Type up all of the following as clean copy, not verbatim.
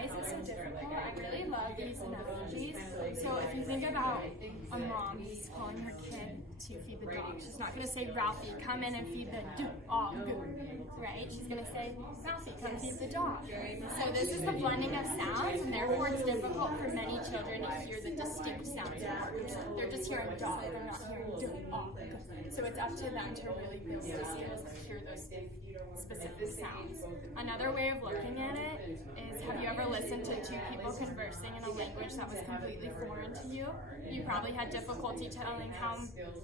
Why is it so difficult? I really love these analogies. So if you think about a mom who's calling her kid to feed the dog, she's not going to say, Ralphie, come in and feed the dog, right? She's going to say, Ralphie, come feed the dog. So this is the blending of sounds, and therefore it's difficult for many children to hear the distinct sounds of words. They're just hearing dog, they're not hearing dog. So it's up to them to really build the skills and hear those specific sounds. Another way of looking at it is, have you ever listened to two people conversing in a language that was completely foreign to you? You probably had difficulty telling how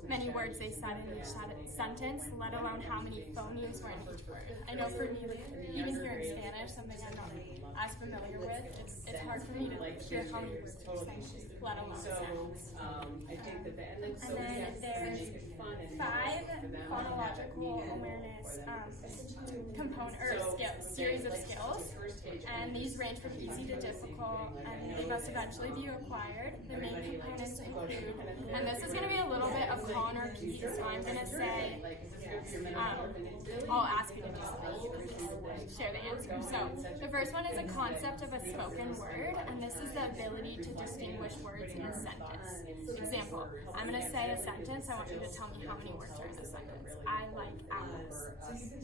many words they said in each sentence, let alone how many phonemes were in each word. I know for me, even here in Spanish, something I'm not as familiar with, it's hard for me to hear how many words are saying, let alone sounds. And then there's 5 phonological awareness series of skills, and these range from easy to difficult, and they must eventually be acquired. The main components include, and this is going to be a little bit of call and repeat, so I'm going to say, I'll ask you to do something, you can just share the answer. So the first one is a concept of a spoken word, and this is the ability to distinguish words in a sentence. Example, I'm going to say a sentence, I want you to tell me how many words are in the sentence. I like apples.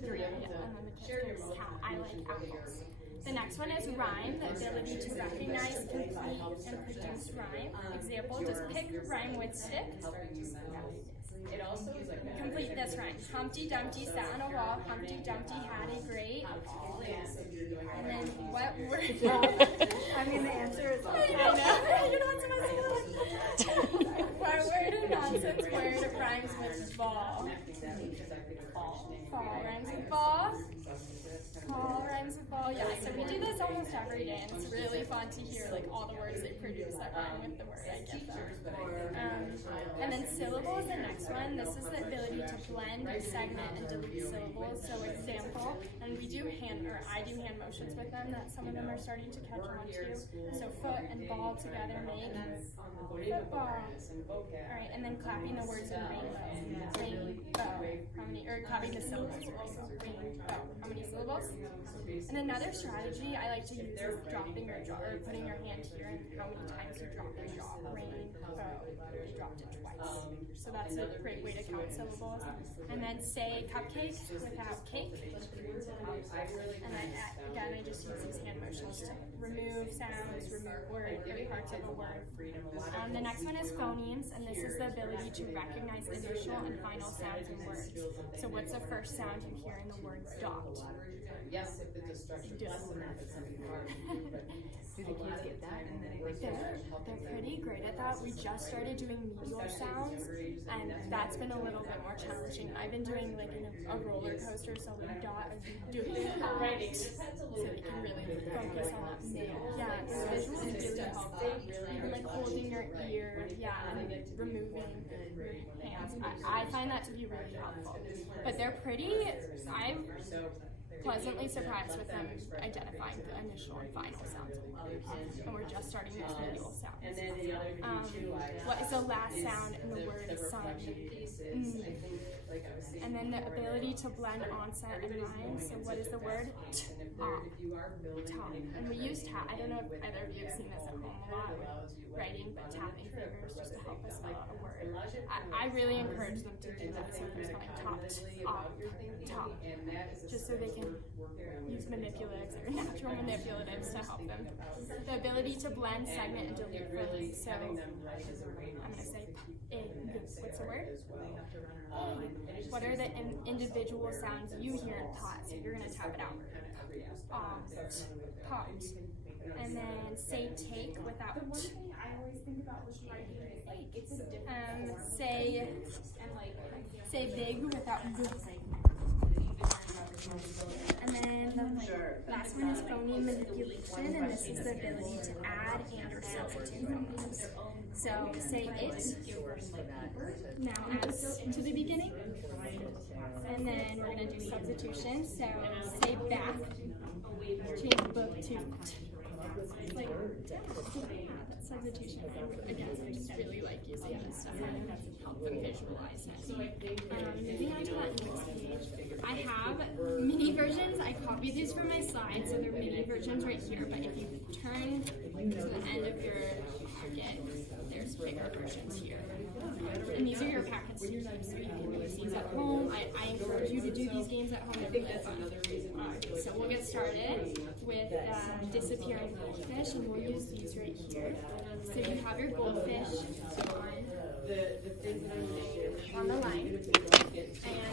3, yeah, and then the kids can count, I like apples. The next one is rhyme, the ability to recognize, complete, and produce rhyme. Example, just pick rhyme with stick. Complete this rhyme. Humpty Dumpty sat on a wall. Humpty Dumpty had a great. And then what word? I mean, the answer is I know. You're not supposed to. What word or nonsense word rhymes with ball? Fall rhymes with ball. Fall rhymes with ball. Yeah, so we do this almost every day, and it's really fun to hear all the words they produce that rhyme with the word. I get that. And then syllable is the next one. This is the ability to blend, segment, and delete syllables. So example, and I do hand motions with them that some of them are starting to catch on to. So foot and ball together make football. All right, and then clapping the words in rainbow. Rainbow. How many? Or clapping the syllables. Rainbow. How many syllables? And another strategy I like to use is dropping your jaw, or putting your hand here, and how many times you drop your jaw. Rainbow. You dropped it twice. So that's a great way to count syllables. And then say cupcake without cake. And then again, I just use these hand motions to remove sounds, remove words, or parts of a word. The next one is phonemes, and this is the ability to recognize initial and final sounds in words. So what's the first sound you hear in the word dot? Yes, if the destruction Do the kids get that? And then they're pretty great at that. We just started doing medial sounds, and that's been a little bit more challenging. I've been doing in a roller coaster, so we dot and do it right, so they can really focus on that middle. Yeah, the visuals really help that. Even holding your ear, and removing your hands. I find that to be really helpful. But they're pretty. I'm pleasantly surprised with them identifying the initial and final sounds of words. And we're just starting those medial sounds. What is the last sound in the word sun? And then the ability to blend onset and rhyme. So what is the word? Top. And we use tap. I don't know if either of you have seen this at home a lot with writing, but tapping fingers just to help us spell out a word. I really encourage them to do that. So if they're spelling top, just so they can use manipulatives or natural manipulatives to help them. The ability to blend, segment, and delete phrases. So I'm going to say what's the word? What are the individual sounds you hear in pot? So you're going to tap it out. Pot. And then say take without One thing I always think about with writing is it's a difference. Say big without good. And then the last one is phoneme manipulation, and this is the ability to add and or substitute phonemes. So say it now as to the beginning, and then we're going to do substitution. So say back, change book to substitution. Again, I just really like using this stuff. help them visualize it. Moving on to that next page, I have mini versions. I copied these from my slides, so they're mini versions right here, but if you turn to the end of your packet, there's bigger versions here. And these are your packets to use, so you can use these at home. I encourage you to do these games at home. They're really fun. So we'll get started with disappearing goldfish, and we'll use these right here. So you have your goldfish on the line, and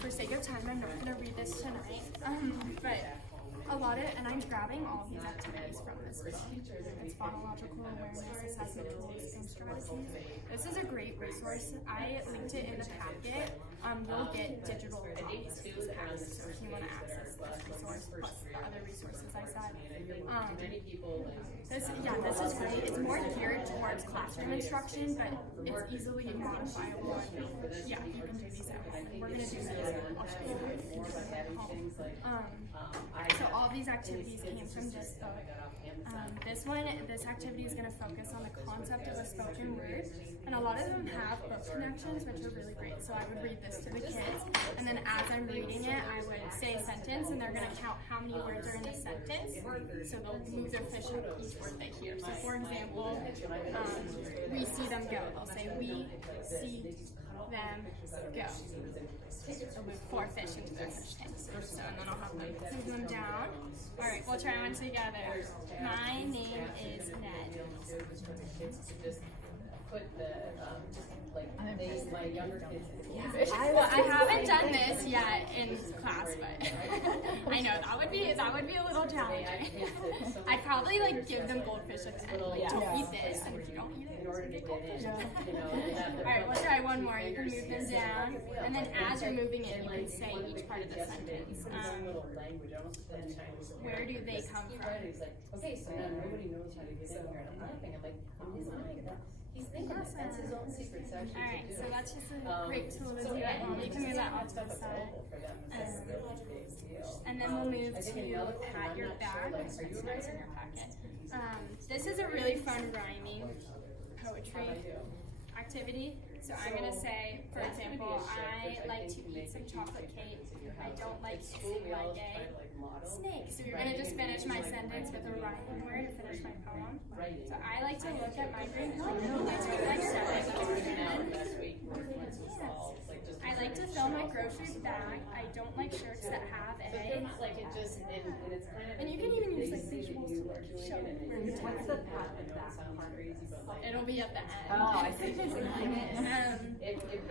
for sake of time, I'm not going to read this tonight, but a lot of, and I'm grabbing all these activities from this book. It's Phonological Awareness, Assessment Tools, and Strategies. This is a great resource. I linked it in the packet. You'll get digital copies of these packs, so if you want to access this resource plus the other resources I said. This is great. It's more geared towards classroom instruction, but it's easily modifiable. Yeah, you can do these at home. We're going to do these. I'll show you how you can do it at home. So all these activities came from this book. This activity is going to focus on the concept of a spoken word, and a lot of them have book connections, which are really great. So I would read this to the kids, and then as I'm reading it, I would say a sentence, and they're going to count how many words are in the sentence. So they'll move their fish up each word they hear. So for example, we see them go. They'll say we see them go. So move 4 fish into their fish tanks. So, and then I'll have them move them down. All right, we'll try one together. My name is Ned. Put the, my younger kids. Well, I haven't done this yet in class, but I know that would be a little challenging. I'd probably give them goldfish at the end. Don't eat this, and if you don't eat it, you get goldfish. All right, we'll try one more. You can move them down, and then as you're moving it, you can say each part of the sentence. Where do they come from? Okay, so now nobody knows how to get in here, and I'm laughing. I'm like, he's thinking that's his own secret section. All right, so that's just a great tool to do at home. You can move that off to the side. And then we'll move to pat your bag, which is nice in your packet. This is a really fun rhyming poetry activity. So I'm going to say, for example, I like to eat some chocolate cake. I don't like to like a snake. So you're going to just finish my sentence with a rhyming word to finish my poem. So I like to look at my green phone. I like to fill my grocery bag. I don't like shirts that have a. And you can even use visuals to show it. What's the part of that part? It'll be at the end. Oh, I see.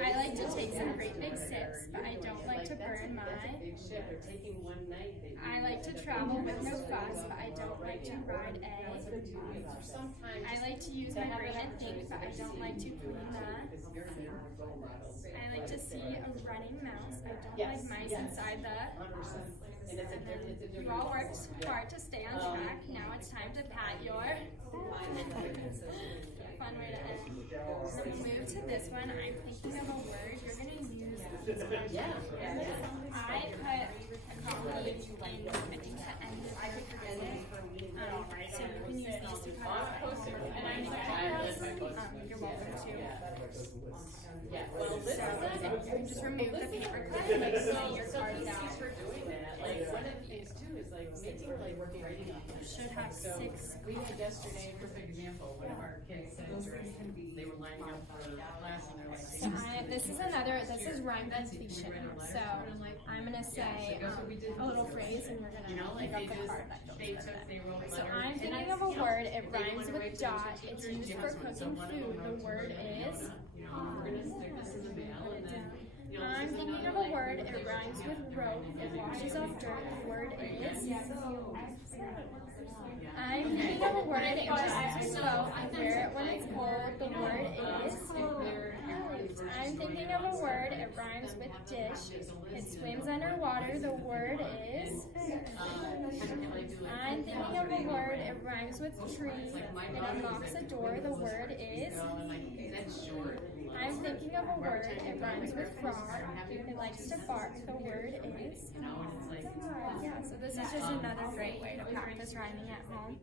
I like to take some great big sips, but I don't like to burn my. I like to travel with no fuss, but I don't like to ride a. I like to use my brain and think, but I don't like to clean the. I like to see a running mouse. I don't like mice inside the. You've all worked hard to stay on track. Now it's time to pat your. Fun way to end. So we move to this one. I'm thinking of a word. You're going to use these words. I put a comedy in, I think, the end of I could forget it. So you can use these to cut out homework. You're welcome to. So you can just remove the paper cut and say your cards out. One of these too is making working writing on this. Should have 6. We had yesterday, perfect example, one of our kids said they were lining up for class and they're like, this is rhyme completion. So I'm going to say a little phrase and you're going to pick up the card that goes with it. So I'm thinking of a word, it rhymes with dot, it's used for cooking food. The word is. I'm thinking of a word, it rhymes with rope, it washes off dirt, the word is. I'm thinking of a word, it rhymes with boat, I wear it when it's cold, the word is. I'm thinking of a word, it rhymes with dish, it swims underwater, the word is. I'm thinking of a word, it rhymes with tree, it unlocks a door, the word is. I'm thinking of a word, it rhymes with frog, it likes to bark, the word is. Yeah, so this is just another great way to practice rhyming at home.